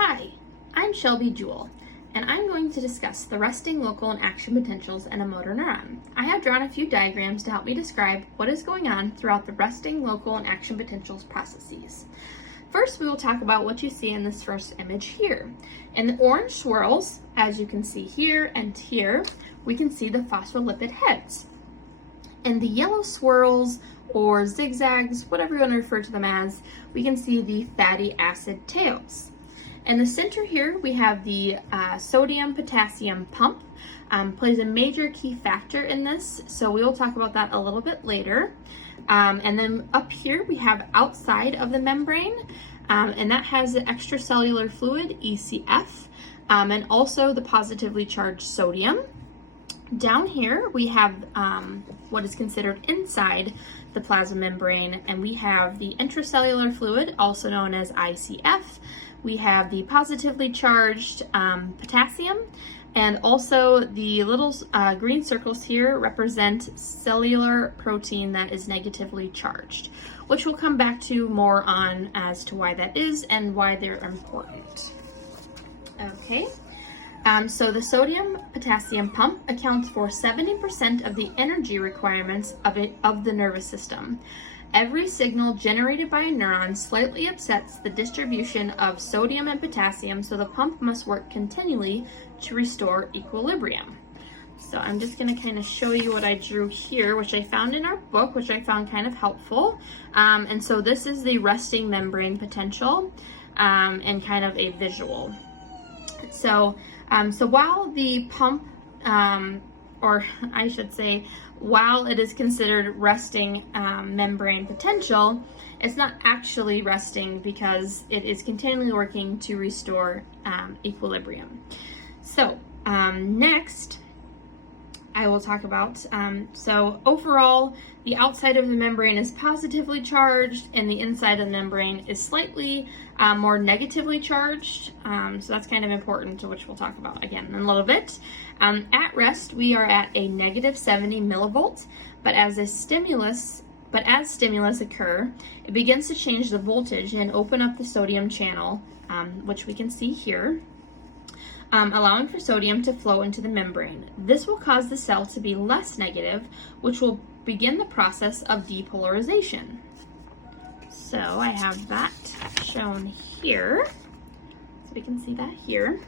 Hi, I'm Shelby Jewell, and I'm going to discuss the resting local and action potentials in a motor neuron. I have drawn a few diagrams to help me describe what is going on throughout the resting local and action potentials processes. First, we will talk about what you see in this first image here. In the orange swirls, as you can see here and here, we can see the phospholipid heads. In the yellow swirls or zigzags, whatever you want to refer to them as, we can see the fatty acid tails. In the center here, we have the sodium-potassium pump. Plays a major key factor in this, so we will talk about that a little bit later. And then up here, we have outside of the membrane, and that has the extracellular fluid, ECF, and also the positively charged sodium. Down here, we have what is considered inside the plasma membrane, and we have the intracellular fluid, also known as ICF. We have the positively charged potassium, and also the little green circles here represent cellular protein that is negatively charged, which we'll come back to more on as to why that is and why they're important. Okay. So the sodium-potassium pump accounts for 70% of the energy requirements of the nervous system. Every signal generated by a neuron slightly upsets the distribution of sodium and potassium, so the pump must work continually to restore equilibrium. So I'm just going to kind of show you what I drew here, which I found in our book, which I found kind of helpful. And so this is the resting membrane potential and kind of a visual. So while the pump, or I should say, while it is considered resting membrane potential, it's not actually resting because it is continually working to restore equilibrium. So next, I will talk about, so overall, the outside of the membrane is positively charged and the inside of the membrane is slightly more negatively charged. So that's kind of important, which we'll talk about again in a little bit. At rest, we are at a negative 70 millivolts, but as stimulus occur, it begins to change the voltage and open up the sodium channel, which we can see here. Allowing for sodium to flow into the membrane. This will cause the cell to be less negative, which will begin the process of depolarization. So I have that shown here, so we can see that here,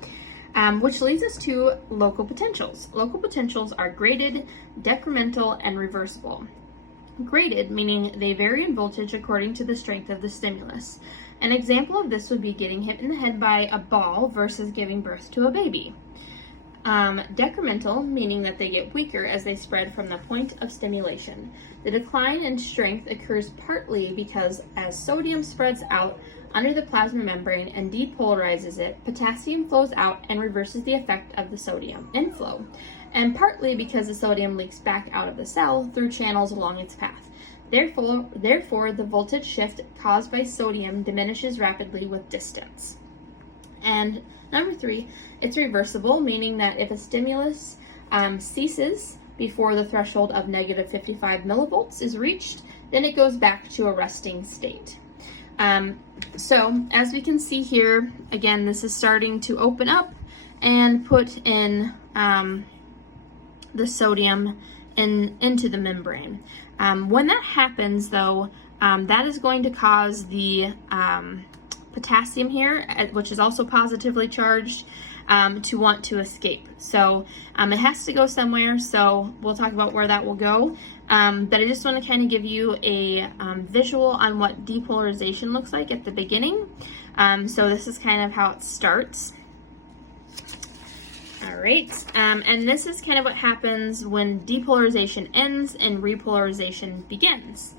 which leads us to local potentials. Local potentials are graded, decremental, and reversible. Graded, meaning they vary in voltage according to the strength of the stimulus. An example of this would be getting hit in the head by a ball versus giving birth to a baby. Decremental, meaning that they get weaker as they spread from the point of stimulation. The decline in strength occurs partly because as sodium spreads out under the plasma membrane and depolarizes it, potassium flows out and reverses the effect of the sodium inflow, and partly because the sodium leaks back out of the cell through channels along its path. Therefore, the voltage shift caused by sodium diminishes rapidly with distance. And number 3, it's reversible, meaning that if a stimulus ceases before the threshold of negative 55 millivolts is reached, then it goes back to a resting state. So as we can see here, again, this is starting to open up and put in the sodium into the membrane. When that happens, though, that is going to cause the potassium here, which is also positively charged, to want to escape. So it has to go somewhere, so we'll talk about where that will go. But I just want to kind of give you a visual on what depolarization looks like at the beginning. So this is kind of how it starts. All right, and this is kind of what happens when depolarization ends and repolarization begins.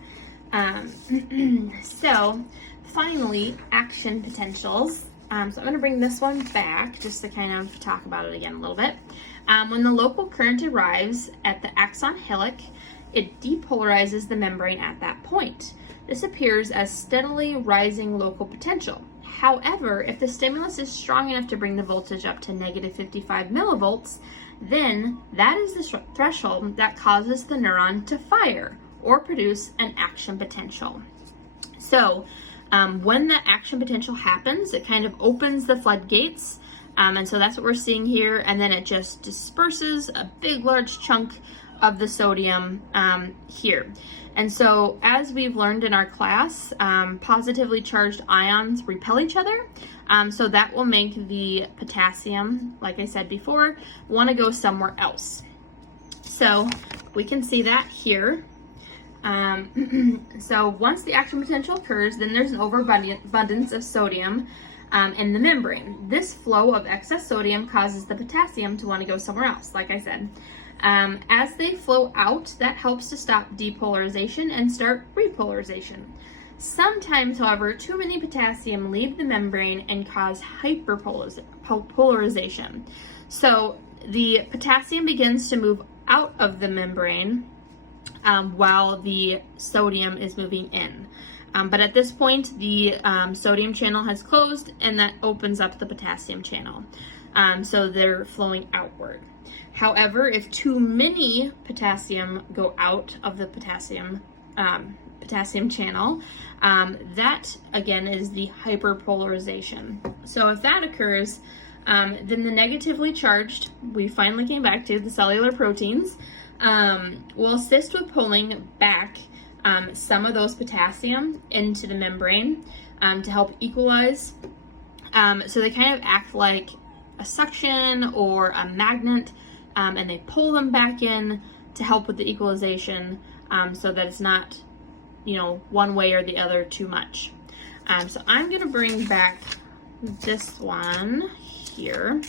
So finally, action potentials. So I'm going to bring this one back just to kind of talk about it again a little bit. When the local current arrives at the axon hillock, it depolarizes the membrane at that point. This appears as steadily rising local potential. However, if the stimulus is strong enough to bring the voltage up to negative 55 millivolts, then that is the threshold that causes the neuron to fire or produce an action potential. So When that action potential happens, it kind of opens the floodgates, and so that's what we're seeing here, and then it just disperses a big large chunk of the sodium here. And so as we've learned in our class, positively charged ions repel each other, so that will make the potassium, like I said before, want to go somewhere else. So we can see that here. So once the action potential occurs, then there's an overabundance of sodium in the membrane. This flow of excess sodium causes the potassium to want to go somewhere else, like I said. As they flow out, that helps to stop depolarization and start repolarization. Sometimes, however, too many potassium leave the membrane and cause hyperpolarization. So the potassium begins to move out of the membrane while the sodium is moving in. But at this point, the sodium channel has closed, and that opens up the potassium channel. So they're flowing outward. However, if too many potassium go out of the potassium channel, that again is the hyperpolarization. So if that occurs, then the negatively charged, we finally came back to the cellular proteins, will assist with pulling back some of those potassium into the membrane to help equalize. So they kind of act like a suction or a magnet, and they pull them back in to help with the equalization, so that it's not, one way or the other too much. So I'm going to bring back this one here.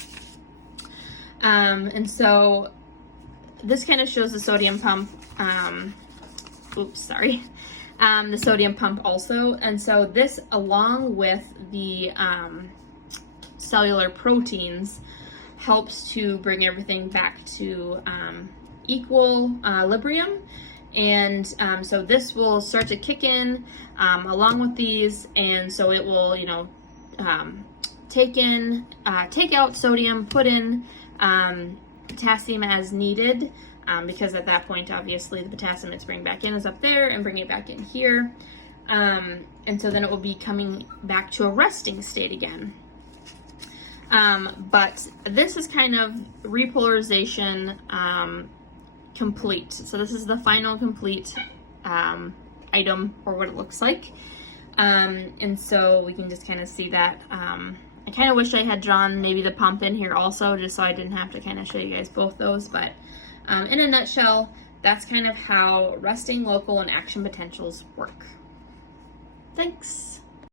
And so this kind of shows the sodium pump. The sodium pump also. And so this, along with the cellular proteins, helps to bring everything back to equilibrium. And so this will start to kick in along with these, and so it will, take out sodium, put in potassium as needed, because at that point, obviously, the potassium it's bringing back in is up there, and bring it back in here. And so then it will be coming back to a resting state again. But this is kind of repolarization complete. So this is the final complete item, or what it looks like. And so we can just kind of see that. I kind of wish I had drawn maybe the pump in here also, just so I didn't have to kind of show you guys both those. But in a nutshell, that's kind of how resting, local, and action potentials work. Thanks.